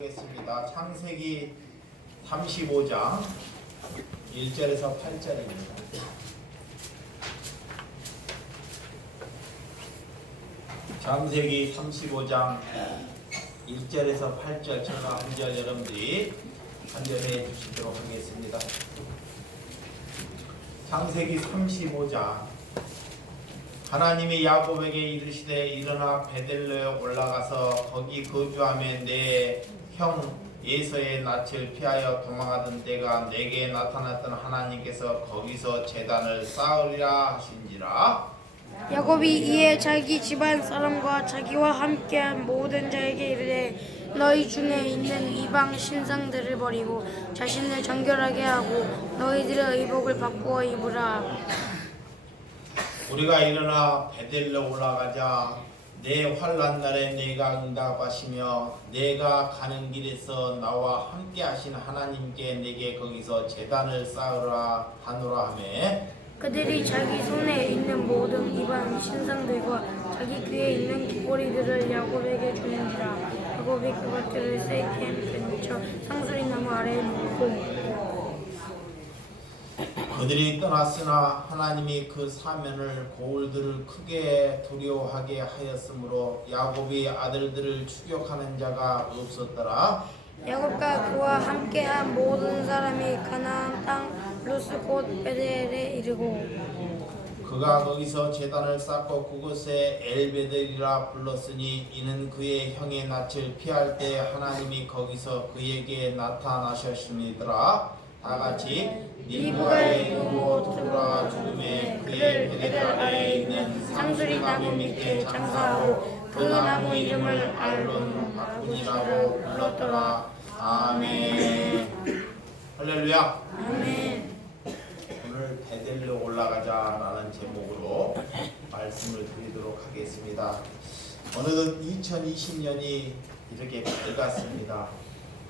하겠습니다. 창세기 35장 1절에서 8절입니다. 창세기 35장 1절에서 8절 제가 한 절 여러분들이 간절해 주시도록 하겠습니다. 창세기 35장 하나님이 야곱에게 이르시되 일어나 베델로에 올라가서 거기 거주하며 내 형 에서의 낯을 피하여 도망하던 때가 내게 나타났던 하나님께서 거기서 제단을 쌓으리라 하신지라. 야곱이 이에 자기 집안 사람과 자기와 함께한 모든 자에게 이르되 너희 중에 있는 이방 신상들을 버리고 자신을 정결하게 하고 너희들의 의복을 바꾸어 입으라. 우리가 일어나 베델로 올라가자. 내 환난 날에 내가 응답하시며 내가 가는 길에서 나와 함께 하신 하나님께 내게 거기서 제단을 쌓으라 하노라 하며 그들이 자기 손에 있는 모든 이방 신상들과 자기 귀에 있는 귀고리들을 야곱에게 주는지라. 야곱이 그것들을 세겜 근처 상수리 나무 아래에 놓고 그들이 떠났으나 하나님이 그 사면을 고울들을 크게 두려워하게 하였으므로 야곱이 아들들을 추격하는 자가 없었더라. 야곱과 그와 함께한 모든 사람이 가나안 땅 루스 곧 베델에 이르고 그가 거기서 제단을 쌓고 그곳에 엘베델이라 불렀으니 이는 그의 형의 낯을 피할 때 하나님이 거기서 그에게 나타나셨습니다라. 다같이 니브가에 누워 돌아 죽음에 그의 베델 아래에 있는 상수리 나무 밑에 장사하고 그 나무 이름을 알론 바군이라고 불렀더라. 아멘. 할렐루야. 아멘. 오늘 베델로 올라가자라는 제목으로 말씀을 드리도록 하겠습니다. 어느덧 2020년이 이렇게 밝았습니다.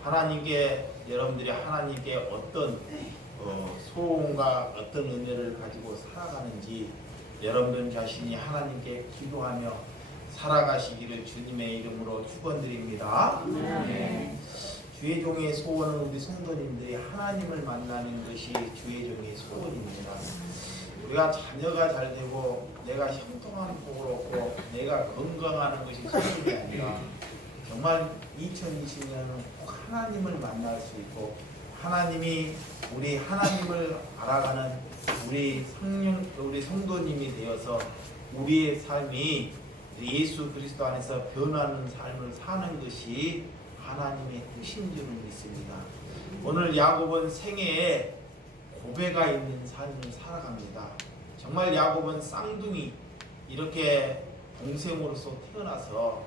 하나님께 여러분들이 하나님께 어떤 소원과 어떤 은혜를 가지고 살아가는지 여러분들 자신이 하나님께 기도하며 살아가시기를 주님의 이름으로 축원드립니다. 네. 주의 종의 소원은 우리 성도님들이 하나님을 만나는 것이 주의 종의 소원입니다. 우리가 자녀가 잘 되고 내가 형통한 복을 얻고 내가 건강하는 것이 소원이 아니라 정말 2020년은 꼭 하나님을 만날 수 있고 하나님이 우리 하나님을 알아가는 우리 성도님이 되어서 우리의 삶이 예수 그리스도 안에서 변하는 삶을 사는 것이 하나님의 뜻인 줄을 믿습니다. 오늘 야곱은 생애에 고배가 있는 삶을 살아갑니다. 정말 야곱은 쌍둥이 이렇게 동생으로서 태어나서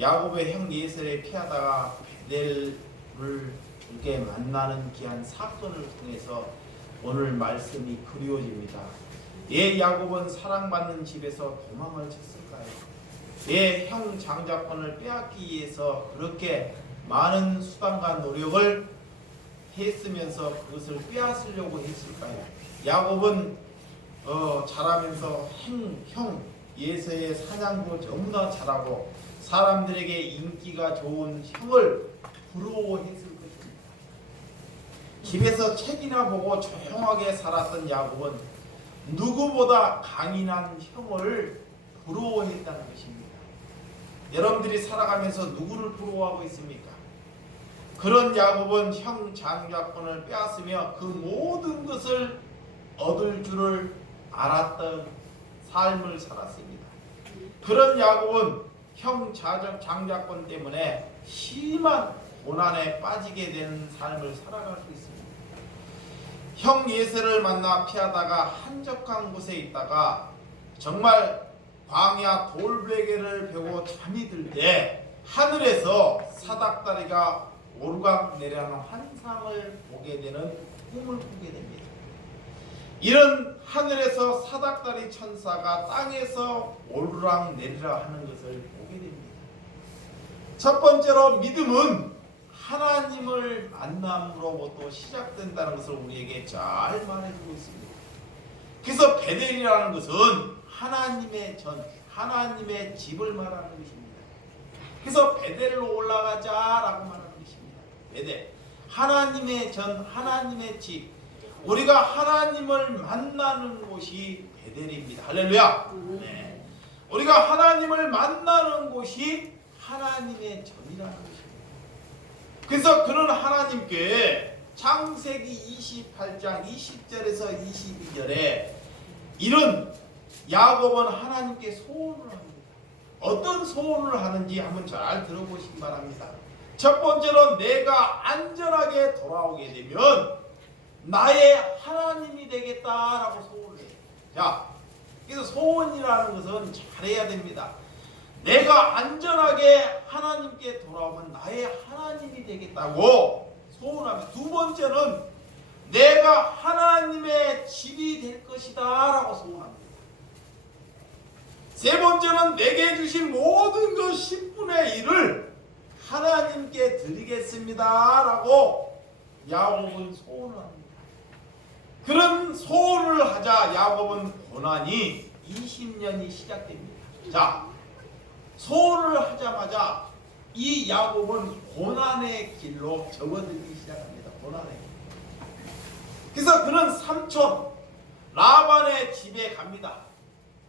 야곱의 형 예셀에 피하다가 베델을 이렇게 만나는 귀한 사건을 통해서 오늘 말씀이 그리워집니다. 예, 야곱은 사랑받는 집에서 도망을 쳤을까요? 예, 형 장자권을 빼앗기 위해서 그렇게 많은 수단과 노력을 했으면서 그것을 빼앗으려고 했을까요? 야곱은 자라면서 형 예서의 사냥도 전부 다 잘하고 사람들에게 인기가 좋은 형을 부러워했을 것입니다. 집에서 책이나 보고 조용하게 살았던 야곱은 누구보다 강인한 형을 부러워했다는 것입니다. 여러분들이 살아가면서 누구를 부러워하고 있습니까? 그런 야곱은 형 장자권을 빼앗으며 그 모든 것을 얻을 줄을 알았던 삶을 살았습니다. 그런 야곱은 형 장자권 때문에 심한 고난에 빠지게 되는 삶을 살아가고 있습니다. 형 예세를 만나 피하다가 한적한 곳에 있다가 정말 광야 돌베개를 베고 잠이 들 때 하늘에서 사닥다리가 오르락 내리는 환상을 보게 되는 꿈을 꾸게 됩니다. 이런 하늘에서 사닥다리 천사가 땅에서 오르락 내리락 하는 것을 보게 됩니다. 첫 번째로 믿음은 하나님을 만남으로부터 시작된다는 것을 우리에게 잘 말해주고 있습니다. 그래서 베델이라는 것은 하나님의 집을 말하는 것입니다. 그래서 베델로 올라가자라고 말하는 것입니다. 베델. 하나님의 전, 하나님의 집. 우리가 하나님을 만나는 곳이 베델입니다. 할렐루야. 네. 우리가 하나님을 만나는 곳이 하나님의 전이라는 것입니다. 그래서 그런 하나님께 창세기 28장 20절에서 22절에 이런 야곱은 하나님께 소원을 합니다. 어떤 소원을 하는지 한번 잘 들어보시기 바랍니다. 첫 번째로 내가 안전하게 돌아오게 되면 나의 하나님이 되겠다라고 소원을 해요. 자, 그래서 소원이라는 것은 잘해야 됩니다. 내가 안전하게 하나님께 돌아오면 나의 하나님이 되겠다고 소원합니다. 두 번째는 내가 하나님의 집이 될 것이다 라고 소원합니다. 세 번째는 내게 주신 모든 것 10분의 1을 하나님께 드리겠습니다 라고 야곱은 소원을 합니다. 그런 소원을 하자 야곱은 고난이 20년이 시작됩니다. 자, 소원을 하자마자 이 야곱은 고난의 길로 접어들기 시작합니다. 고난의 길. 그래서 그는 삼촌 라반의 집에 갑니다.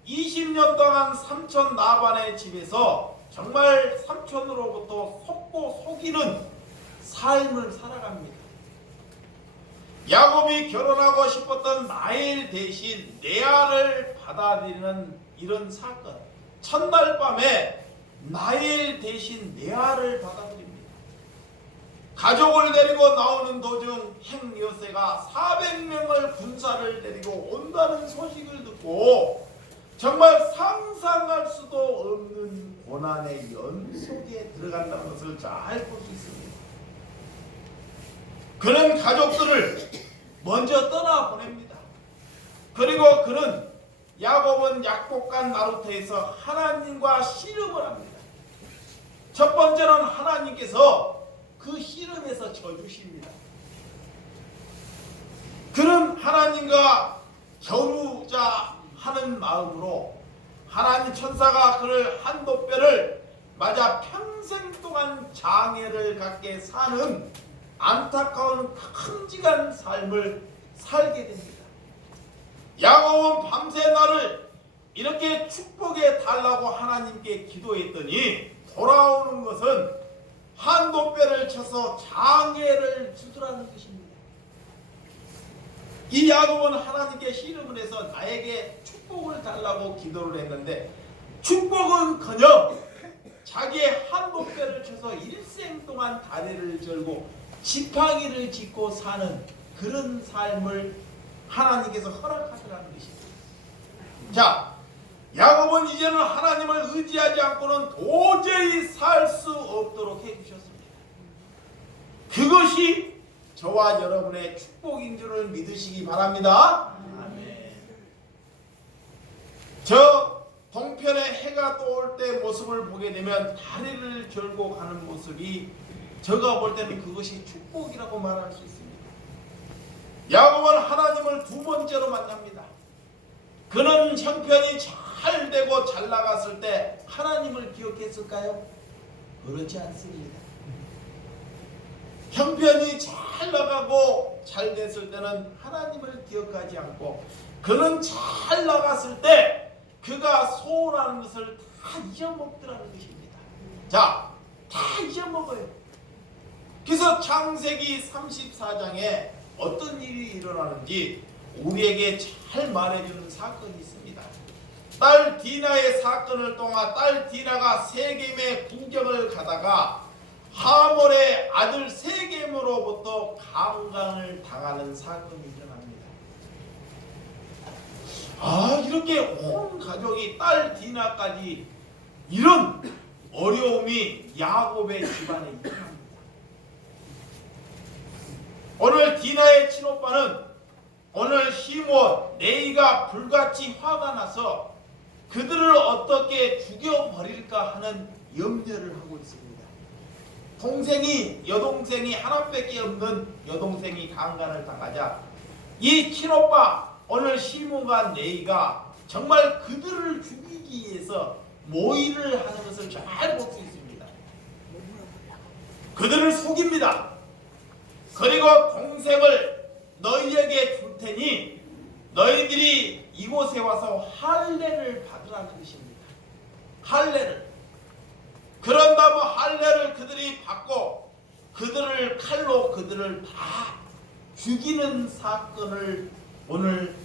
20년 동안 삼촌 라반의 집에서 정말 삼촌으로부터 속고 속이는 삶을 살아갑니다. 야곱이 결혼하고 싶었던 라헬 대신 레아를 받아들이는 이런 사건. 첫날 밤에 라헬 대신 레아를 받아들입니다. 가족을 데리고 나오는 도중 행 요새가 400명을 군사를 데리고 온다는 소식을 듣고 정말 상상할 수도 없는 고난의 연속에 들어간다는 것을 잘 볼 수 있습니다. 그는 가족들을 먼저 떠나보냅니다. 그리고 그는 야곱은 약복간 나루터에서 하나님과 씨름을 합니다. 첫 번째는 하나님께서 그 씨름에서 져주십니다. 그는 하나님과 겨루자 하는 마음으로 하나님 천사가 그를 한도뼈를 맞아 평생 동안 장애를 갖게 사는 안타까운 큼직한 삶을 살게 됩니다. 야곱은 밤새 나를 이렇게 축복해 달라고 하나님께 기도했더니 돌아오는 것은 한도뼈를 쳐서 장애를 주더라는 것입니다. 이 야곱은 하나님께 씨름을 해서 나에게 축복을 달라고 기도를 했는데 축복은커녕 자기의 한도뼈를 쳐서 일생 동안 다리를 절고 지팡이를 짚고 사는 그런 삶을 하나님께서 허락하시라는 것입니다. 자, 야곱은 이제는 하나님을 의지하지 않고는 도저히 살 수 없도록 해주셨습니다. 그것이 저와 여러분의 축복인 줄을 믿으시기 바랍니다. 아멘. 저 동편에 해가 떠올 때 모습을 보게 되면 다리를 절고 가는 모습이 제가 볼 때는 그것이 축복이라고 말할 수 있습니다. 야곱은 하나님을 두 번째로 만납니다. 그는 형편이 잘 되고 잘 나갔을 때 하나님을 기억했을까요? 그렇지 않습니다. 형편이 잘 나가고 잘 됐을 때는 하나님을 기억하지 않고 그는 잘 나갔을 때 그가 소원하는 것을 다 잊어먹더라는 것입니다. 자, 다 잊어먹어요. 그래서 창세기 34장에 어떤 일이 일어나는지 우리에게 잘 말해주는 사건이 있습니다. 딸 디나의 사건을 통해 딸 디나가 세겜의 궁정을 가다가 하몰의 아들 세겜으로부터 강간을 당하는 사건이 일어납니다. 이렇게 온 가족이 딸 디나까지 이런 어려움이 야곱의 집안에 일어납니다. 오늘 디나의 친오빠는 오늘 시므온 네이가 불같이 화가 나서 그들을 어떻게 죽여버릴까 하는 염려를 하고 있습니다. 여동생이 하나밖에 없는 여동생이 강간을 당하자 이 친오빠 오늘 시므온과 네이가 정말 그들을 죽이기 위해서 모의를 하는 것을 잘 볼 수 있습니다. 그들을 속입니다. 그리고 동생을 너희에게 줄 테니 너희들이 이곳에 와서 할례를 받으라는 것입니다. 할례를. 그런다면 할례를 그들이 받고 그들을 칼로 그들을 다 죽이는 사건을, 오늘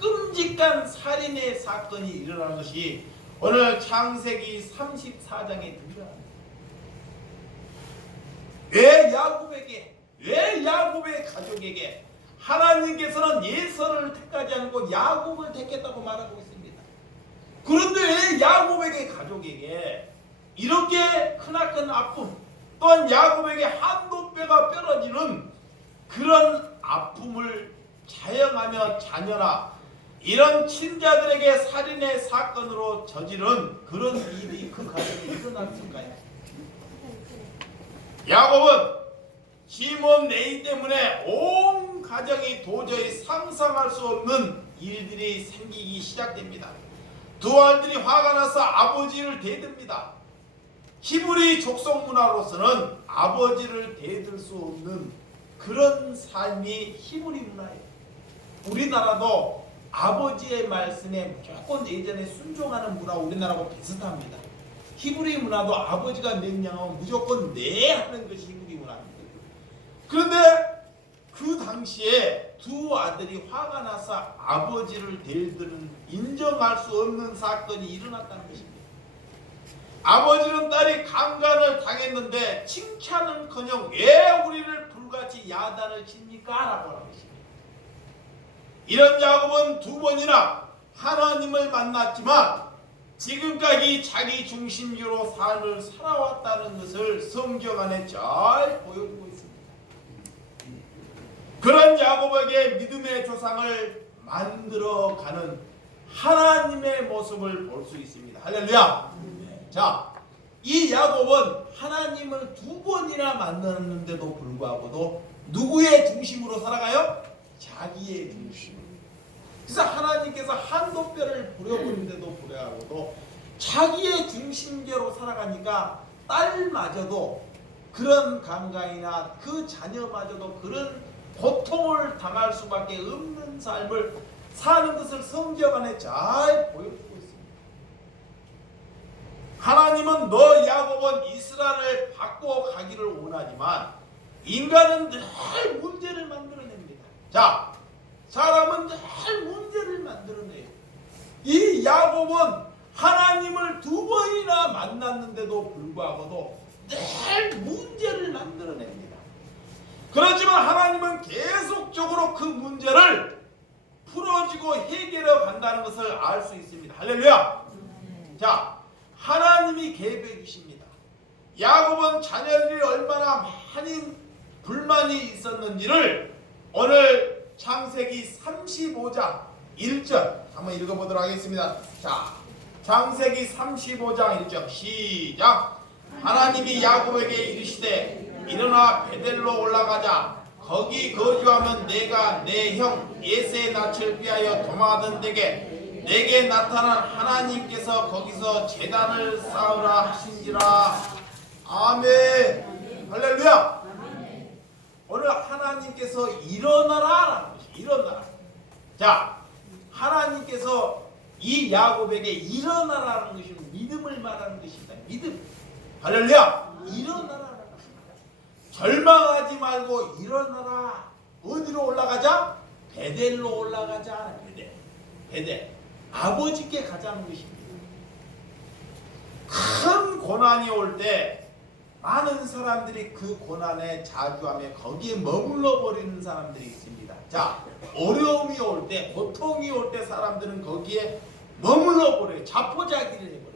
끔찍한 살인의 사건이 일어난 것이 오늘 창세기 34장에 등장합니다. 왜 야곱의 가족에게 하나님께서는 예서를 택하지 않고 야곱을 택했다고 말하고 있습니다. 그런데 왜 야곱에게 가족에게 이렇게 크나큰 아픔, 또한 야곱에게 한도 뼈가 뼈러지는 그런 아픔을 자영하며 자녀나 이런 친자들에게 살인의 사건으로 저지른 그런 일이 그 가정에 일어났을까요? 야곱은 시몬 네이 때문에 온 가정이 도저히 상상할 수 없는 일들이 생기기 시작됩니다. 두 아들이 화가 나서 아버지를 대듭니다. 히브리 족속 문화로서는 아버지를 대들 수 없는 그런 삶이 히브리 문화예요. 우리나라도 아버지의 말씀에 무조건 예전에 순종하는 문화 우리나라하고 비슷합니다. 히브리 문화도 아버지가 명령하면 무조건 네 하는 것이 히브리 문화입니다. 그런데 그 당시에 두 아들이 화가 나서 아버지를 대드는 인정할 수 없는 사건이 일어났다는 것입니다. 아버지는 딸이 강간을 당했는데 칭찬은커녕 왜 우리를 불같이 야단을 칩니까? 라고 하는 것입니다. 이런 야곱은 두 번이나 하나님을 만났지만 지금까지 자기 중심주로 삶을 살아왔다는 것을 성경 안에 잘 보여주고 있습니다. 그런 야곱에게 믿음의 조상을 만들어가는 하나님의 모습을 볼 수 있습니다. 할렐루야. 자, 이 야곱은 하나님을 두 번이나 만났는데도 불구하고도 누구의 중심으로 살아가요? 자기의 중심. 그래서 하나님께서 한도뼈를 부려버리는데도 불구하고도 자기의 중심대로 살아가니까 딸마저도 그런 강간이나 그 자녀마저도 그런 고통을 당할 수밖에 없는 삶을 사는 것을 성경 안에 잘 보여주고 있습니다. 하나님은 너 야곱은 이스라엘을 바꿔 가기를 원하지만 인간은 늘 문제를 만들어냅니다. 자, 사람은 늘 문제를 만들어내요. 이 야곱은 하나님을 두 번이나 만났는데도 불구하고도 늘 문제를 만들어냅니다. 그렇지만 하나님은 계속적으로 그 문제를 풀어주고 해결해 간다는 것을 알 수 있습니다. 할렐루야. 자, 하나님이 계획해 주십니다. 야곱은 자녀들이 얼마나 많은 불만이 있었는지를 오늘 창세기 35장 1절 한번 읽어보도록 하겠습니다. 자, 창세기 35장 1절 시작. 하나님이 야곱에게 이르시되 일어나 베델로 올라가자. 거기 거주하면 내가 내 형 에서의 낯을 피하여 도망하던 데게 내게 나타난 하나님께서 거기서 제단을 쌓으라 하신지라. 아멘. 할렐루야. 오늘 하나님께서 일어나라라는 것이 일어나라. 자, 하나님께서 이 야곱에게 일어나라는 것이 믿음을 말하는 것입니다. 믿음. 할렐루야. 일어나라는 것입니다. 절망하지 말고 일어나라. 어디로 올라가자? 베델로 올라가자. 베델. 아버지께 가자는 것입니다. 큰 고난이 올 때 많은 사람들이 그 고난에 자주하며 거기에 머물러 버리는 사람들이 있습니다. 자, 어려움이 올 때, 고통이 올 때 사람들은 거기에 머물러 버려요. 자포자기를 해버려요.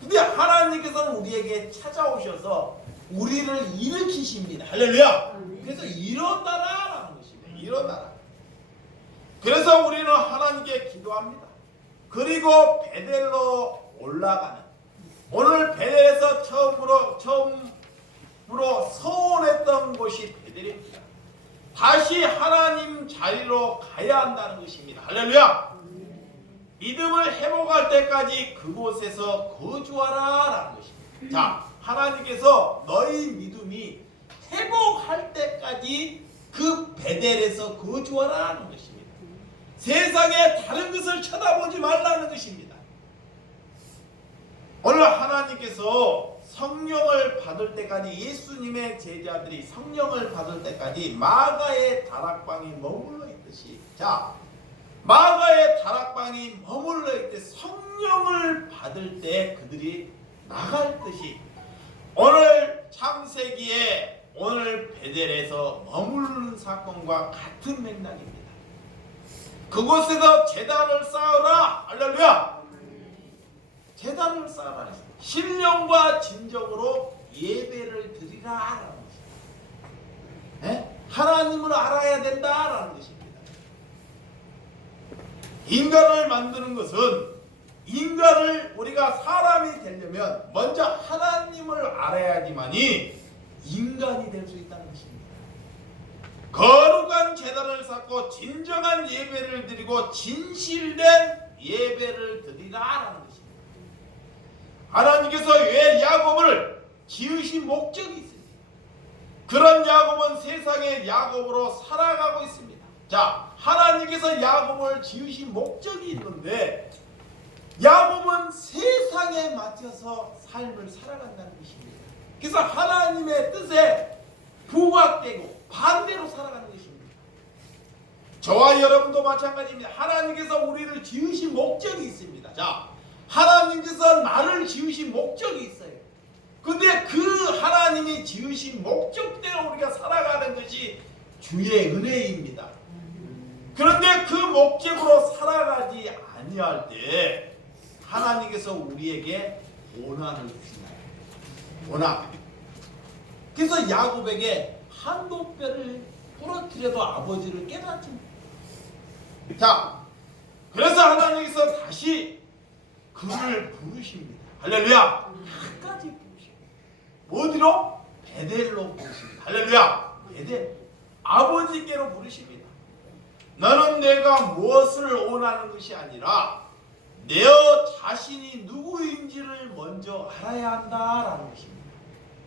근데 하나님께서는 우리에게 찾아오셔서 우리를 일으키십니다. 할렐루야. 그래서 일어나라라는 것입니다. 일어나라. 그래서 우리는 하나님께 기도합니다. 그리고 베델로 올라가는, 오늘 베델에서 처음으로 서원했던 곳이 베델입니다. 다시 하나님 자리로 가야 한다는 것입니다. 할렐루야. 믿음을 회복할 때까지 그곳에서 거주하라 라는 것입니다. 자, 하나님께서 너희 믿음이 회복할 때까지 오직 그 베델에서 거주하라는 것입니다. 세상에 다른 것을 쳐다보지 말라는 것입니다. 오늘 하나님께서 성령을 받을 때까지, 예수님의 제자들이 성령을 받을 때까지 마가의 다락방에 머물러 있듯이, 자, 마가의 다락방이 머물러 있되 성령을 받을 때 그들이 나갈 듯이, 오늘 창세기에 오늘 베델에서 머무르는 사건과 같은 맥락입니다. 그곳에서 제단을 쌓으라. 할렐루야. 제단을 쌓으라. 신령과 진정으로 예배를 드리라라는 것입니다. 네? 하나님을 알아야 된다라는 것입니다. 인간을 만드는 것은, 인간을, 우리가 사람이 되려면 먼저 하나님을 알아야지만이 인간이 될 수 있다는 것입니다. 거룩한 제단을 쌓고 진정한 예배를 드리고 진실된 예배를 드리라라는 것입니다. 하나님께서 왜 야곱을 지으신 목적이 있습니다. 그런 야곱은 세상의 야곱으로 살아가고 있습니다. 자, 하나님께서 야곱을 지으신 목적이 있는데 야곱은 세상에 맞춰서 삶을 살아간다는 것입니다. 그래서 하나님의 뜻에 부각되고 반대로 살아가는 것입니다. 저와 여러분도 마찬가지입니다. 하나님께서 우리를 지으신 목적이 있습니다. 자, 하나님께서 나를 지으신 목적이 있어요. 근데 그 하나님이 지으신 목적대로 우리가 살아가는 것이 주의 은혜입니다. 그런데 그 목적으로 살아가지 아니할 때 하나님께서 우리에게 고난을 주시나요? 고난. 그래서 야곱에게 한도 뼈를 부러뜨려도 아버지를 깨닫습니다. 자, 그래서 하나님께서 다시 그를 부르십니다. 할렐루야. 끝까지 부르십니다. 어디로? 베델로 부르십니다. 할렐루야. 베델. 아버지께로 부르십니다. 너는 내가 무엇을 원하는 것이 아니라 내 자신이 누구인지를 먼저 알아야 한다라는 것입니다.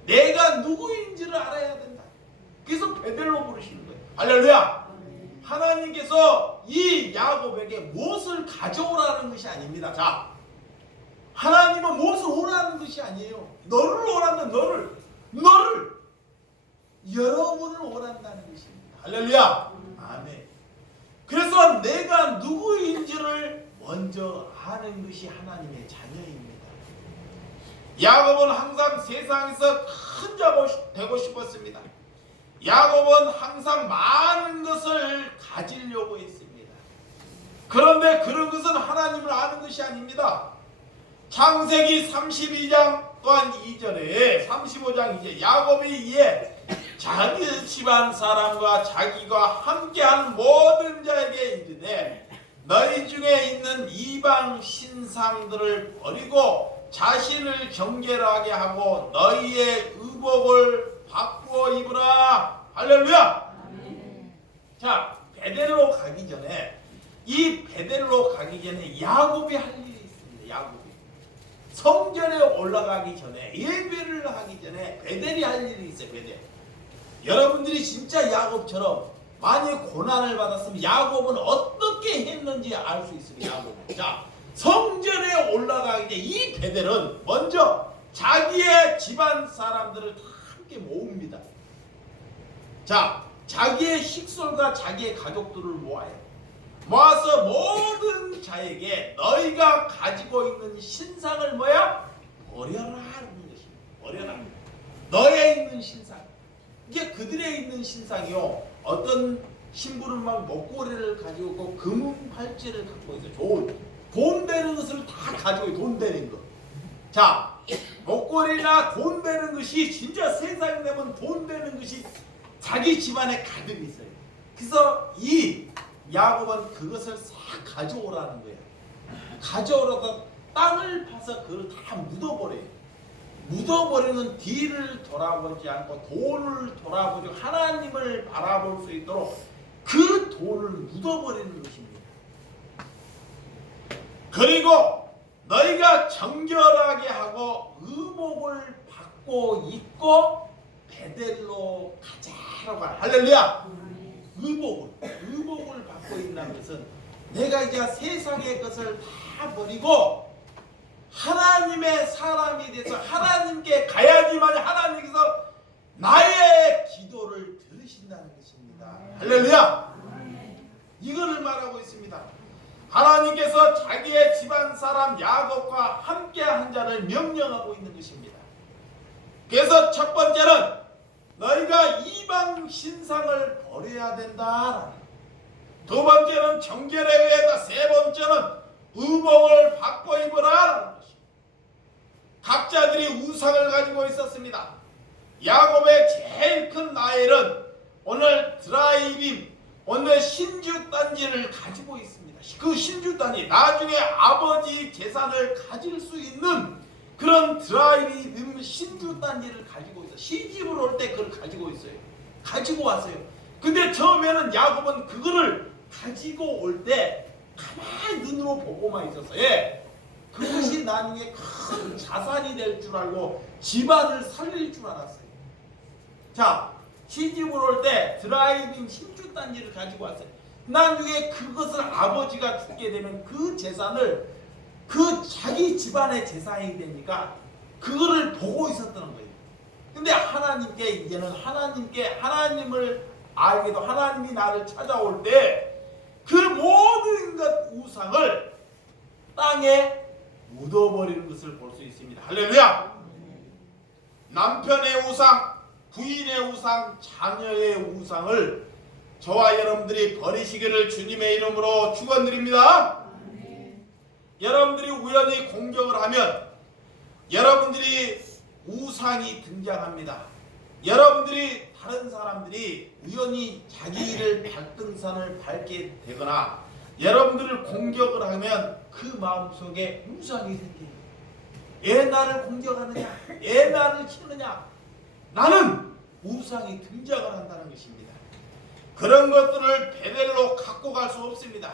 내가 누구인지를 알아야 된다. 그래서 베델로 부르시는 거예요. 할렐루야. 하나님께서 이 야곱에게 무엇을 가져오라는 것이 아닙니다. 자, 하나님은 무엇을 원하는 것이 아니에요. 너를 원하는, 너를 여러분을 원한다는 것입니다. 할렐루야. 아멘. 그래서 내가 누구인지를 먼저 아는 것이 하나님의 자녀입니다. 야곱은 항상 세상에서 큰 자가 되고 싶었습니다. 야곱은 항상 많은 것을 가지려고 했습니다. 그런데 그런 것은 하나님을 아는 것이 아닙니다. 창세기 32장 또한 2절에 35장 이제 야곱이 이에 자기 집안 사람과 자기가 함께하는 모든 자에게 이르되 너희 중에 있는 이방 신상들을 버리고 자신을 정결하게 하고 너희의 의복을 바꾸어 입으라. 할렐루야. 자, 베델로 가기 전에, 이 베델로 가기 전에 야곱이 할 일이 있습니다. 야곱이 성전에 올라가기 전에, 예배를 하기 전에 베델이 할 일이 있어요. 베델. 여러분들이 진짜 야곱처럼 많이 고난을 받았으면 야곱은 어떻게 했는지 알 수 있습니다. 야곱은. 자, 성전에 올라가기 전에 이 베델은 먼저 자기의 집안 사람들을 다 함께 모읍니다. 자, 자기의 식솔과 자기의 가족들을 모아요. 모아서 모든 자에게 너희가 가지고 있는 신상을 뭐야? 버려라 하는 것입니다. 버려라. 너에 있는 신상. 이게 그들에 있는 신상이요. 어떤 신부는 막 목걸이를 가지고 있고 금은 팔찌를 갖고 있어요. 좋은 돈 되는 것을 다 가지고 있어요. 돈 되는 것. 자, 목걸이나 돈 되는 것이 진짜 세상에 되면 돈 되는 것이 자기 집안에 가득 있어요. 그래서 이 야곱은 그것을 싹 가져오라는 거예요. 가져오라다 땅을 파서 그걸 다 묻어버려요. 묻어버리는 뒤를 돌아보지 않고 돈을 돌아보지 하나님을 바라볼 수 있도록 그 돈을 묻어버리는 것입니다. 그리고 너희가 정결하게 하고 의복을 받고 입고 베델로 가자라고 하는 할렐루야. 의복을 받고 있다는 것은 내가 이제 세상의 것을 다 버리고 하나님의 사람이 돼서 하나님께 가야지만 하나님께서 나의 기도를 들으신다는 것입니다. 할렐루야. 이거를 말하고 있습니다. 하나님께서 자기의 집안 사람 야곱과 함께 한 자를 명령하고 있는 것입니다. 그래서 첫 번째는 너희가 이방 신상을 버려야 된다. 두 번째는 정결해야 된다. 세 번째는 의복을 바꿔 입으라. 각자들이 우상을 가지고 있었습니다. 야곱의 제일 큰 나엘은 오늘 드라이빔, 오늘 신주단지를 가지고 있습니다. 그 신주단지 나중에 아버지 재산을 가질 수 있는 그런 드라이빔 신주단지를 가지고 있어요. 시집을 올 때 그걸 가지고 있어요. 가지고 왔어요. 근데 처음에는 야곱은 그거를 가지고 올 때 가만히 눈으로 보고만 있었어요. 예. 그것이 나중에 큰 자산이 될 줄 알고 집안을 살릴 줄 알았어요. 자, 시집을 올 때 드라이빙 신주단지를 가지고 왔어요. 나중에 그것을 아버지가 죽게 되면 그 재산을 그 자기 집안의 재산이 되니까 그거를 보고 있었던 거예요. 근데 하나님께 이제는 하나님을 알게도 하나님이 나를 찾아올 때 그 모든 것 우상을 땅에 묻어버리는 것을 볼 수 있습니다. 할렐루야. 남편의 우상, 부인의 우상, 자녀의 우상을 저와 여러분들이 버리시기를 주님의 이름으로 축원드립니다. 여러분들이 우연히 공격을 하면 여러분들이 우상이 등장합니다. 여러분들이 다른 사람들이 우연히 자기를 발등산을 밟게 되거나 여러분들을 공격을 하면 그 마음속에 우상이 생겨요. 애 나를 공격하느냐? 애 나를 치느냐? 나는 우상이 등장을 한다는 것입니다. 그런 것들을 베델로 갖고 갈 수 없습니다.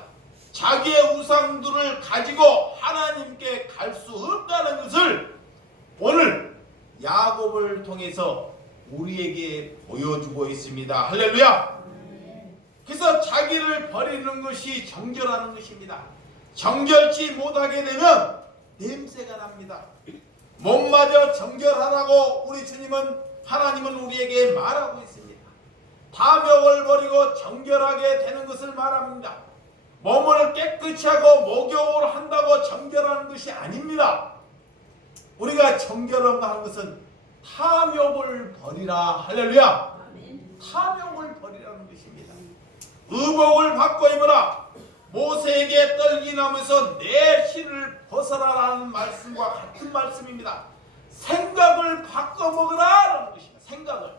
자기의 우상들을 가지고 하나님께 갈 수 없다는 것을 오늘 야곱을 통해서 우리에게 보여주고 있습니다. 할렐루야. 그래서 자기를 버리는 것이 정결하는 것입니다. 정결치 못하게 되면 냄새가 납니다. 몸마저 정결하라고 우리 하나님은 우리에게 말하고 있습니다. 탐욕을 버리고 정결하게 되는 것을 말합니다. 몸을 깨끗이 하고 목욕을 한다고 정결하는 것이 아닙니다. 우리가 정결하는 것은 탐욕을 버리라. 할렐루야. 탐욕을 버리라는 것입니다. 의복을 바꿔 입으라. 모세에게 떨기나무에서 내 실을 벗어라라는 말씀과 같은 말씀입니다. 생각을 바꿔 먹으라라는 것입니다. 생각을.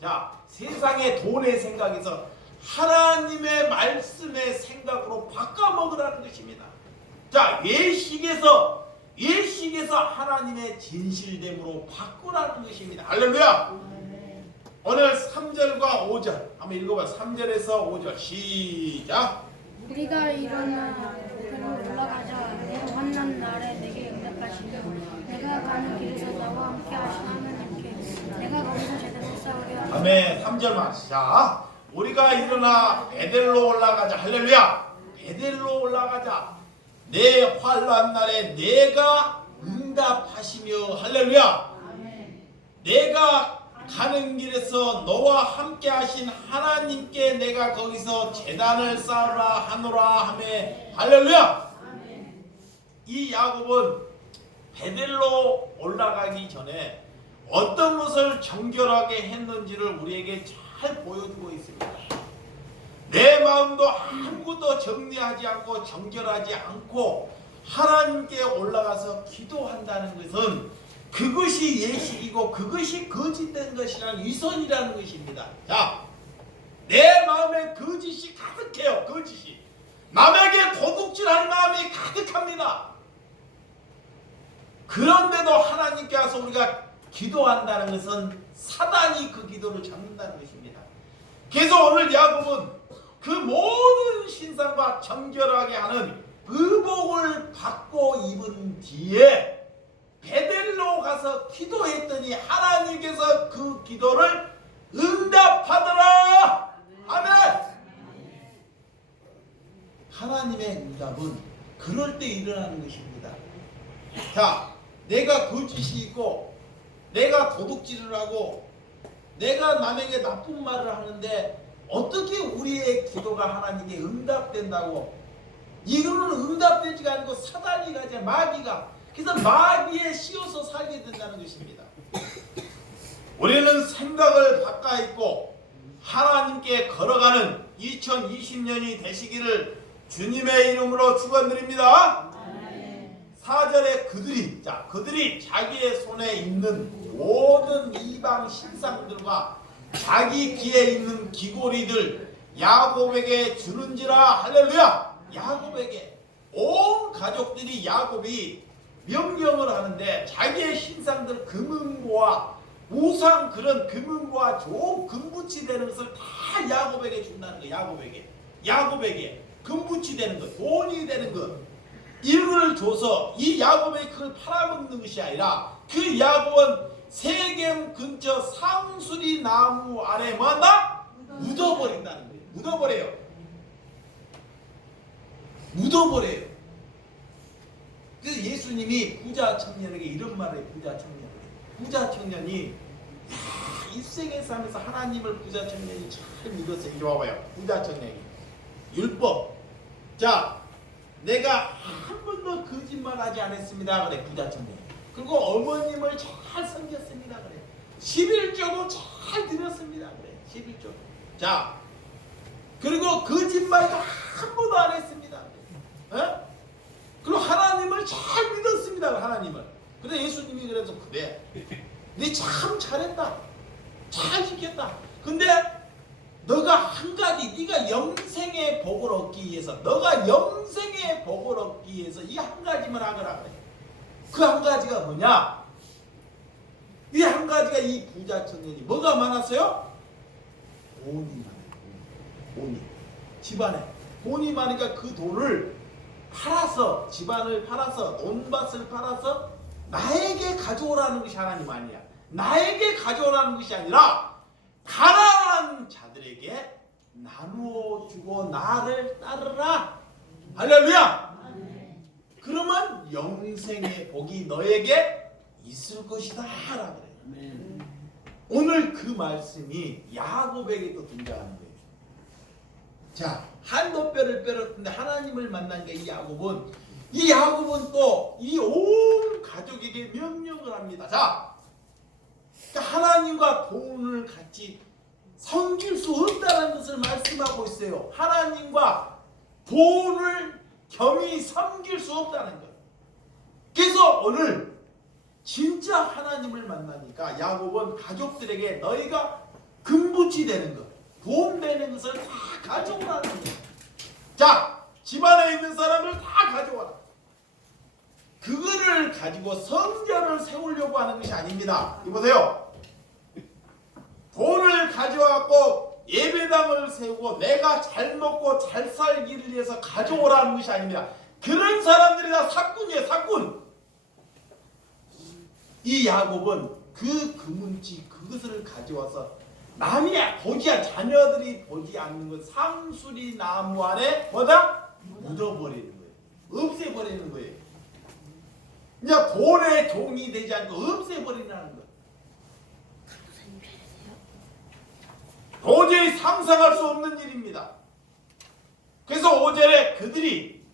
자, 세상의 돈의 생각에서 하나님의 말씀의 생각으로 바꿔 먹으라는 것입니다. 자, 예식에서 하나님의 진실됨으로 바꾸라는 것입니다. 할렐루야. 오늘 3절과 5절 한번 읽어봐요. 3절에서 5절 시작. 우리가 일어나 베델로 올라가자. 내 환난 날에 내게 응답하시며 내가 가는 길에서 나와 함께 하신 하나님께 내가 거기서 제대로 싸우려 하리라. 아멘. 3절만. 자, 우리가 일어나 베델로 올라가자. 할렐루야. 베델로 올라가자. 내 환난 날에 내가 응답하시며 할렐루야. 내가 가는 길에서 너와 함께 하신 하나님께 내가 거기서 제단을 쌓으라 하노라 하매 할렐루야. 이 야곱은 베델로 올라가기 전에 어떤 것을 정결하게 했는지를 우리에게 잘 보여주고 있습니다. 내 마음도 아무것도 정리하지 않고 정결하지 않고 하나님께 올라가서 기도한다는 것은 그것이 예식이고 그것이 거짓된 것이라는 위선이라는 것입니다. 자, 내 마음에 거짓이 가득해요. 거짓이. 남에게 도둑질할 마음이 가득합니다. 그런데도 하나님께 와서 우리가 기도한다는 것은 사단이 그 기도를 잡는다는 것입니다. 그래서 오늘 야곱은 그 모든 신상과 정결하게 하는 의복을 받고 입은 뒤에 베델로 가서 기도했더니 하나님께서 그 기도를 응답하더라. 아멘. 하나님의 응답은 그럴 때 일어나는 것입니다. 자, 내가 거짓이 있고 내가 도둑질을 하고 내가 남에게 나쁜 말을 하는데 어떻게 우리의 기도가 하나님께 응답된다고? 이거는 응답되지가 않고 사단이 가지 마귀가, 그래서 마귀에 씌워서 살게 된다는 것입니다. 우리는 생각을 바꿔 있고 하나님께 걸어가는 2020년이 되시기를 주님의 이름으로 축원드립니다. 4절에 그들이 자기의 손에 있는 모든 이방 신상들과 자기 귀에 있는 귀고리들 야곱에게 주는지라. 할렐루야. 야곱에게 온 가족들이 야곱이 명령을 하는데 자기의 신상들 금은보와 우상 그런 금은보와 좋은 금붙이 되는 것을 다 야곱에게 준다는 거예요. 야곱에게 금붙이 되는 것, 돈이 되는 것, 이를 줘서 이 야곱이 그걸 팔아먹는 것이 아니라 그 야곱은 세겜 근처 상수리 나무 아래 뭐한다? 묻어버린다는 거예요. 묻어버려요. 그래서 예수님이 부자 청년에게 이런 말을 해요. 부자 청년이 일생에 살면서 하나님을 부자 청년이 잘 믿었어요. 이리 와봐요. 부자 청년이 율법. 자, 내가 한 번도 거짓말하지 않았습니다. 그래 부자 청년. 그리고 어머님을 잘 섬겼습니다. 그래 11조도 잘 드렸습니다. 그래 11조. 자, 그리고 거짓말도 한 번도 안 했습니다. 어? 그리고 하나님을 잘 믿었습니다. 하나님을. 그래 예수님이 그래서 그래 네 참 잘했다. 잘 지켰다. 근데 너가 한 가지, 네가 영생의 복을 얻기 위해서, 이 한 가지만 하거라 그래. 그 한 가지가 뭐냐? 이 한 가지가 이 부자 청년이 뭐가 많았어요? 돈이 많아요. 돈이. 집안에 돈이 많으니까 그 돈을 팔아서, 집안을 팔아서, 돈밭을 팔아서 나에게 가져오라는 것이 하나님 아니야. 나에게 가져오라는 것이 아니라 가난한 자들에게 나누어 주고 나를 따르라. 할렐루야. 그러면 영생의 복이 너에게 있을 것이다 라고 그래요. 오늘 그 말씀이 야곱에게 또 등장하는 거예요. 자, 한도 뼈를 빼었는데 하나님을 만난 게 이 야곱은 또 이 온 가족에게 명령을 합니다. 자, 그러니까 하나님과 돈을 같이 섬길 수 없다는 것을 말씀하고 있어요. 하나님과 돈을 겸히 섬길 수 없다는 것. 그래서 오늘 진짜 하나님을 만나니까 야곱은 가족들에게 너희가 금붙이 되는 것, 돈 되는 것을 다 가져오라는 거예요. 자, 집안에 있는 사람을 다 가져와라. 그거를 가지고 성전을 세우려고 하는 것이 아닙니다. 이보세요. 돈을 가져와갖고 예배당을 세우고 내가 잘 먹고 잘 살기를 위해서 가져오라는 것이 아닙니다. 그런 사람들이 다 사꾼이에요. 사꾼. 이 야곱은 그 금은지 그것을 가져와서 남이 자녀들이 보지 않는 것 상수리 나무 안에 뭐다? 묻어버리는 거예요. 없애버리는 거예요. 이제 돈의 종이 되지 않고 없애버리는 것. 도저히 상상할 수 없는 일입니다. 그래서 5절에 그들이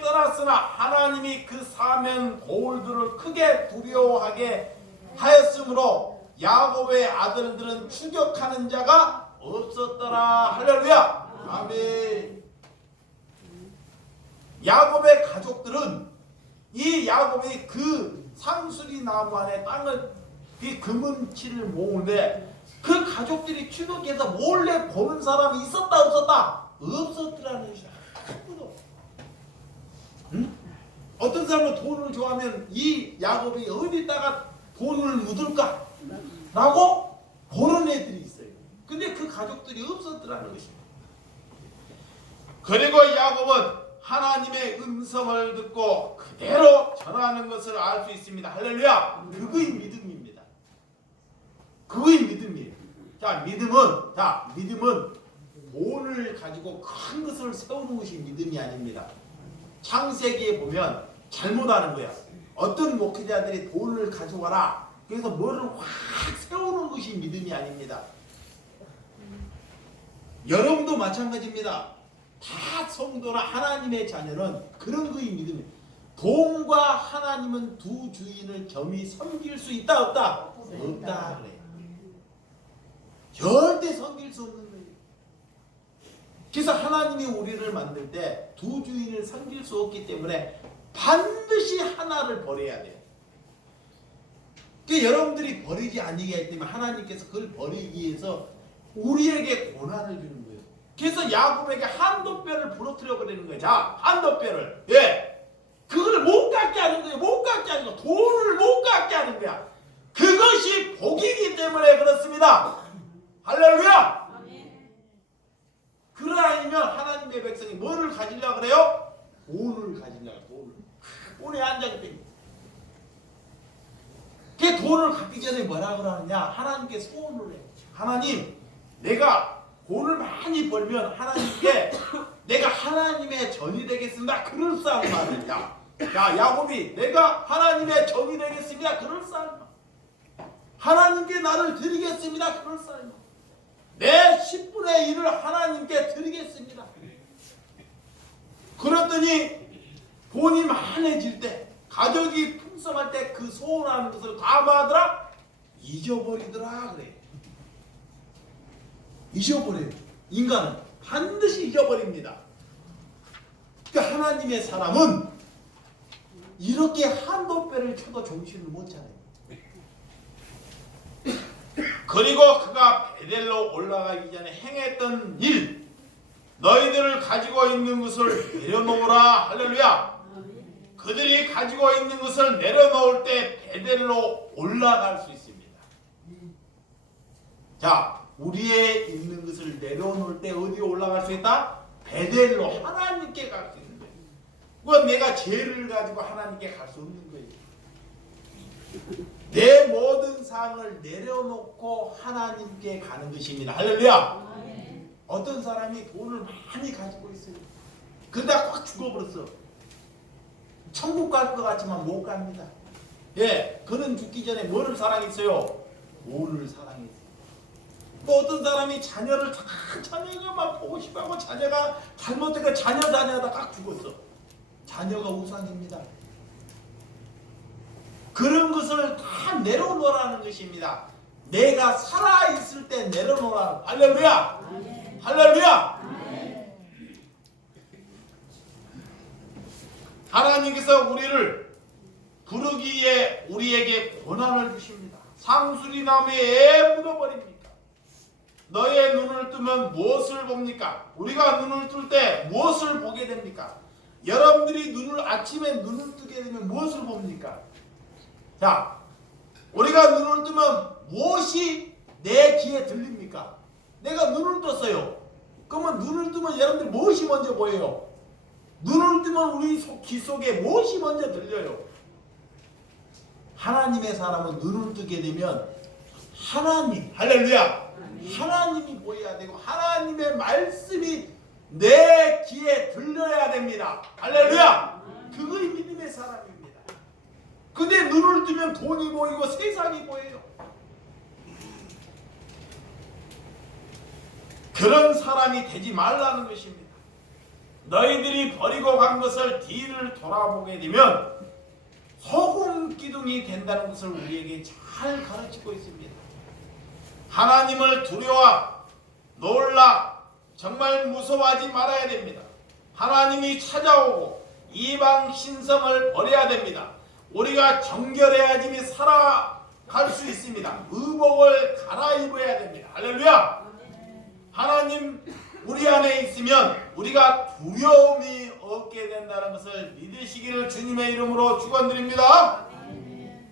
떠났으나 하나님이 그 사면 고울들을 크게 두려워하게 하였으므로 야곱의 아들들은 추격하는 자가 없었더라. 할렐루야. 아멘. 야곱의 가족들은 이 야곱이 그 상수리 나무 안에 땅을 그 금은치를 모으는데 그 가족들이 추격해서 몰래 보는 사람이 있었다 없었다? 없었더라는 것이야. 응? 어떤 사람은 돈을 좋아하면 이 야곱이 어디다가 돈을 묻을까? 라고 보는 애들이 있어요. 근데 그 가족들이 없었더라는 것입니다. 그리고 야곱은 하나님의 음성을 듣고 그대로 전하는 것을 알 수 있습니다. 할렐루야. 그거의 믿음입니다. 그거의 믿음이에요. 자, 믿음은 돈을 가지고 큰 것을 세우는 것이 믿음이 아닙니다. 창세기에 보면 잘못하는 거야. 어떤 목회자들이 돈을 가져와라. 그래서 뭐를 확 세우는 것이 믿음이 아닙니다. 여러분도 마찬가지입니다. 다 성도나 하나님의 자녀는 그런 거이 믿음이. 돈과 하나님은 두 주인을 겸히 섬길 수 있다 없다? 없다 그래. 절대 섬길 수 없는 거예요. 그래서 하나님이 우리를 만들 때 두 주인을 섬길 수 없기 때문에 반드시 하나를 버려야 돼요. 그러니까 여러분들이 버리지 않게 하기 때문에 하나님께서 그걸 버리기 위해서 우리에게 고난을 주는 거예요. 그래서 야곱에게 한도뼈를 부러뜨려 버리는 거예요. 자, 한도뼈를. 예. 그걸 못 갖게 하는 거예요. 못 갖게 하는 거. 돈을 못 갖게 하는 거야. 그것이 복이기 때문에 그렇습니다. 할렐루야. 그러하면 하나님의 백성이 뭐를 가지려고 그래요? 돈을 가지려고. 돈에 안장이 됩니다. 그 돈을 갖기 전에 뭐라 그러느냐? 하나님께 소원을 해. 하나님, 내가 돈을 많이 벌면 하나님께 내가 하나님의 전이 되겠습니다. 그럴싸한 말이야. 야, 야곱이 내가 하나님의 전이 되겠습니다. 그럴싸한 말. 하나님께 나를 드리겠습니다. 그럴싸한 말. 내 10분의 1을 하나님께 드리겠습니다. 그랬더니 돈이 많아질 때, 가족이 풍성할 때 그 소원하는 것을 다 뭐하더라? 잊어버리더라 그래. 잊어버려요. 인간은 반드시 잊어버립니다. 그러니까 하나님의 사람은 이렇게 한도뼈를 쳐도 정신을 못 차려요. 그리고 그가 베델로 올라가기 전에 행했던 일, 너희들을 가지고 있는 것을 내려놓으라. 할렐루야. 그들이 가지고 있는 것을 내려놓을 때 베델로 올라갈 수 있습니다. 자, 우리의 있는 것을 내려놓을 때 어디에 올라갈 수 있다? 베델로, 하나님께 갈 수 있는 거예요. 그건 내가 죄를 가지고 하나님께 갈 수 없는 거예요. 내 모든 상을 내려놓고 하나님께 가는 것입니다. 할렐루야. 어떤 사람이 돈을 많이 가지고 있어요. 그러다 꽉 죽어버렸어. 천국 갈 것 같지만 못 갑니다. 예, 그는 죽기 전에 뭐를 사랑했어요? 돈을 사랑했어요. 또 어떤 사람이 자녀를 자녀가 막 보고 싶어하고 자녀가 잘못되고 자녀하다 꽉 죽었어. 자녀가 우상입니다. 그런 것을 다 내려놓으라는 것입니다. 내가 살아있을 때 내려놓으라. 할렐루야. 할렐루야. 하나님께서 우리를 부르기에 우리에게 고난을 주십니다. 상수리 나무에 묻어버립니까? 너의 눈을 뜨면 무엇을 봅니까? 우리가 눈을 뜰 때 무엇을 보게 됩니까? 여러분들이 아침에 눈을 뜨게 되면 무엇을 봅니까? 자, 우리가 눈을 뜨면 무엇이 내 귀에 들립니까? 내가 눈을 떴어요. 그러면 눈을 뜨면 여러분들 무엇이 먼저 보여요? 눈을 뜨면 우리 귀 속에 무엇이 먼저 들려요? 하나님의 사람은 눈을 뜨게 되면 하나님, 할렐루야, 하나님이 보여야 되고 하나님의 말씀이 내 귀에 들려야 됩니다. 할렐루야. 그것이 믿음의 사람입니다. 근데 눈을 뜨면 돈이 보이고 세상이 보여요. 그런 사람이 되지 말라는 것입니다. 너희들이 버리고 간 것을 뒤를 돌아보게 되면 소금 기둥이 된다는 것을 우리에게 잘 가르치고 있습니다. 하나님을 두려워 놀라 정말 무서워하지 말아야 됩니다. 하나님이 찾아오고 이방 신성을 버려야 됩니다. 우리가 정결해야지 살아갈 수 있습니다. 의복을 갈아입어야 됩니다. 할렐루야. 하나님 우리 안에 있으면 우리가 두려움이 없게 된다는 것을 믿으시기를 주님의 이름으로 축원드립니다.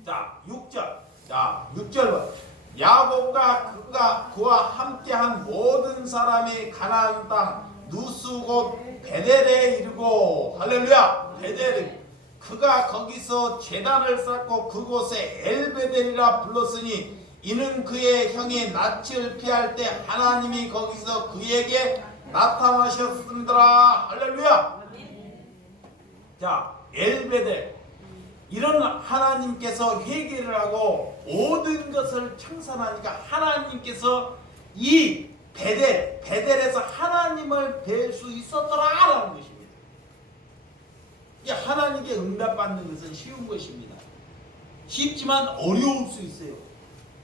자, 6절. 자, 6절. 야곱과 그와 함께한 모든 사람이 가나안 땅 누스 곧 베델에 이르고, 할렐루야, 베델. 그가 거기서 제단을 쌓고 그곳에 엘베델이라 불렀으니 이는 그의 형이 낯을 피할 때 하나님이 거기서 그에게 나타나셨습니다. 할렐루야. 자, 엘베델, 이런 하나님께서 회개를 하고 모든 것을 청산하니까 하나님께서 이 베델에서 하나님을 뵐 수 있었더라라는 것입니다. 이 하나님께 응답받는 것은 쉬운 것입니다. 쉽지만 어려울 수 있어요.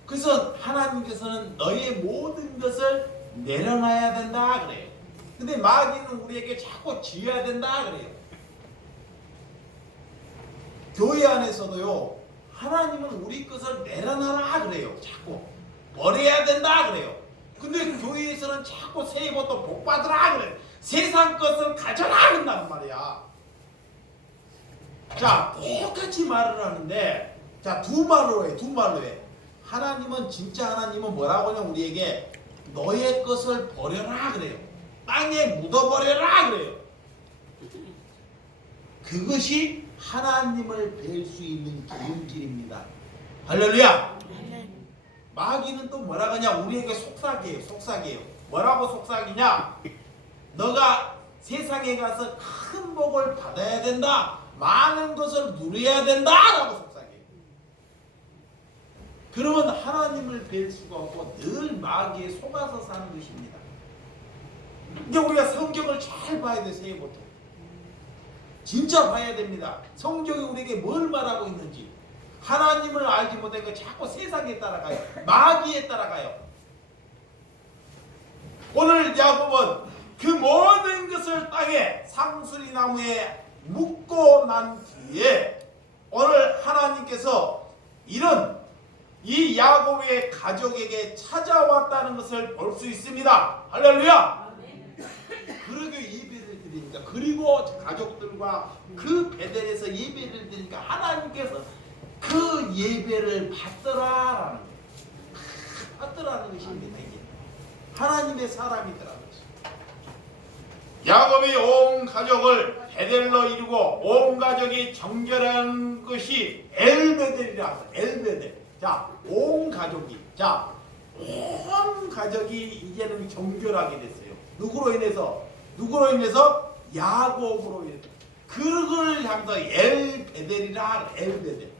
그래서 하나님께서는 너의 모든 것을 내려놔야 된다 그래요. 근데 마귀는 우리에게 자꾸 지어야 된다 그래요. 교회 안에서도요, 하나님은 우리 것을 내려놔라 그래요. 자꾸 버려야 된다 그래요. 근데 교회에서는 자꾸 새 입어도 복 받으라 그래요. 세상 것을 가져라 한다는 말이야. 자, 똑같이 말을 하는데, 자, 두 말로 해. 하나님은, 진짜 하나님은 뭐라고 하냐, 우리에게 너의 것을 버려라 그래요. 땅에 묻어버려라 그래요. 그것이 하나님을 뵐 수 있는 기름길입니다. 할렐루야. 마귀는 또 뭐라고 하냐, 우리에게 속삭여요. 뭐라고 속삭이냐, 너가 세상에 가서 큰 복을 받아야 된다, 많은 것을 누려야 된다 라고 속삭여요. 그러면 하나님을 뵐 수가 없고 늘 마귀에 속아서 사는 것입니다. 이제 우리가 성경을 잘 봐야 돼. 새해부터 진짜 봐야 됩니다. 성경이 우리에게 뭘 말하고 있는지. 하나님을 알지 못하니까 자꾸 세상에 따라가요. 마귀에 따라가요. 오늘 야곱은 그 모든 것을 땅에 상수리 나무에 묶고 난 뒤에 오늘 하나님께서 이런 이 야곱의 가족에게 찾아왔다는 것을 볼 수 있습니다. 할렐루야. 그러게 예배를 드리니까, 그리고 가족들과 그 베델에서 예배를 드리니까 하나님께서 그 예배를 받더라라는 거예요. 받더라는 것입니다. 이게 하나님의 사람이더라는 것입니다. 야곱이 온 가족을 베델로 이루고 온 가족이 정결한 것이 엘베델이라고. 엘베델. 자, 온 가족이, 온 가족이 이제는 정결하게 됐어요. 누구로 인해서? 야곱으로 인해서. 그걸 향해서 엘베델이라. 엘베델.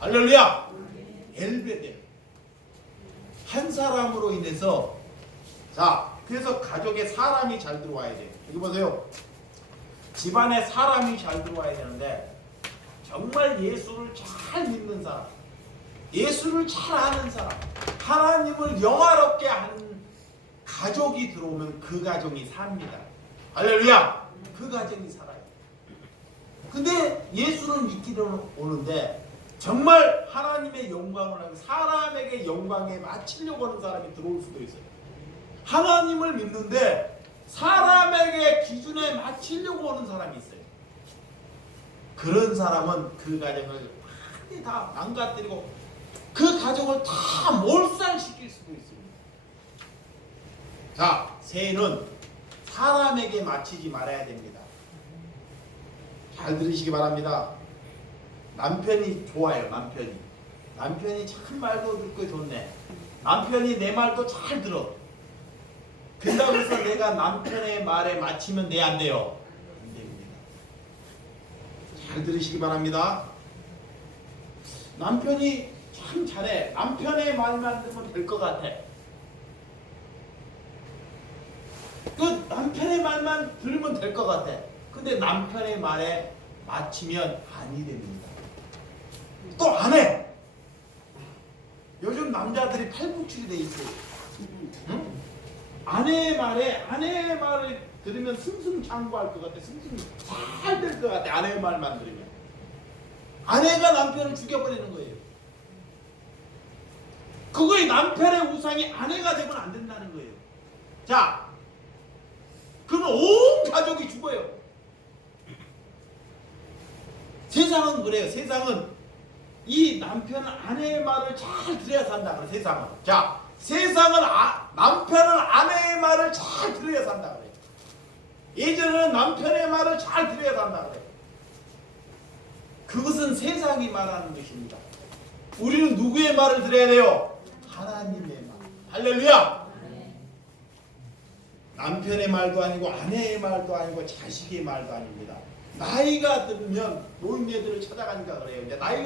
할렐루야. 엘베델. 한 사람으로 인해서. 자, 그래서 가족에 사람이 잘 들어와야 돼요. 여기 보세요. 집안에 사람이 잘 들어와야 되는데, 정말 예수를 잘 믿는 사람, 예수를 잘 아는 사람, 하나님을 영화롭게 하는 가족이 들어오면 그 가정이 삽니다. 할렐루야. 그 가정이 살아요. 근데 예수를 믿기로 오는데 정말 하나님의 영광을 하고 사람에게 영광에 맞추려고 하는 사람이 들어올 수도 있어요. 하나님을 믿는데 사람에게 기준에 맞추려고 하는 사람이 있어요. 그런 사람은 그 가정을 완전히 다 망가뜨리고 그 가족을 다 몰살시킬 수도 있습니다. 자, 새해는 사람에게 맞추지 말아야 됩니다. 잘 들으시기 바랍니다. 남편이 좋아요. 남편이 참 말도 듣고 좋네. 남편이 내 말도 잘 들어. 그런다고 해서 내가 남편의 말에 맞추면 돼, 안 돼요? 안 됩니다. 잘 들으시기 바랍니다. 남편이 참 잘해. 남편의 말만 들으면 될 것 같아. 그 남편의 말만 들으면 될 것 같아. 근데 남편의 말에 맞추면 아니 됩니다. 또 안 해. 요즘 남자들이 팔불출이 돼 있어요. 응? 아내의 말을 들으면 승승장구할 것 같아. 잘 될 것 같아. 아내의 말만 들으면. 아내가 남편을 죽여버리는 거예요. 그거의 남편의 우상이 아내가 되면 안 된다는 거예요. 자, 그럼 온 가족이 죽어요. 세상은 그래요. 세상은 이 남편은 아내의 말을 잘 들어야 산다 그래. 세상은. 자, 세상은 남편은 아내의 말을 잘 들어야 산다 그래. 예전에는 남편의 말을 잘 들어야 산다 그래. 그것은 세상이 말하는 것입니다. 우리는 누구의 말을 들어야 돼요? 하나님의 말. 할렐루야. 남편의 말도 아니고 아내의 말도 아니고 자식의 말도 아닙니다. 나이가 들면 노인네들을 찾아가니까 그래요. 이제 나이가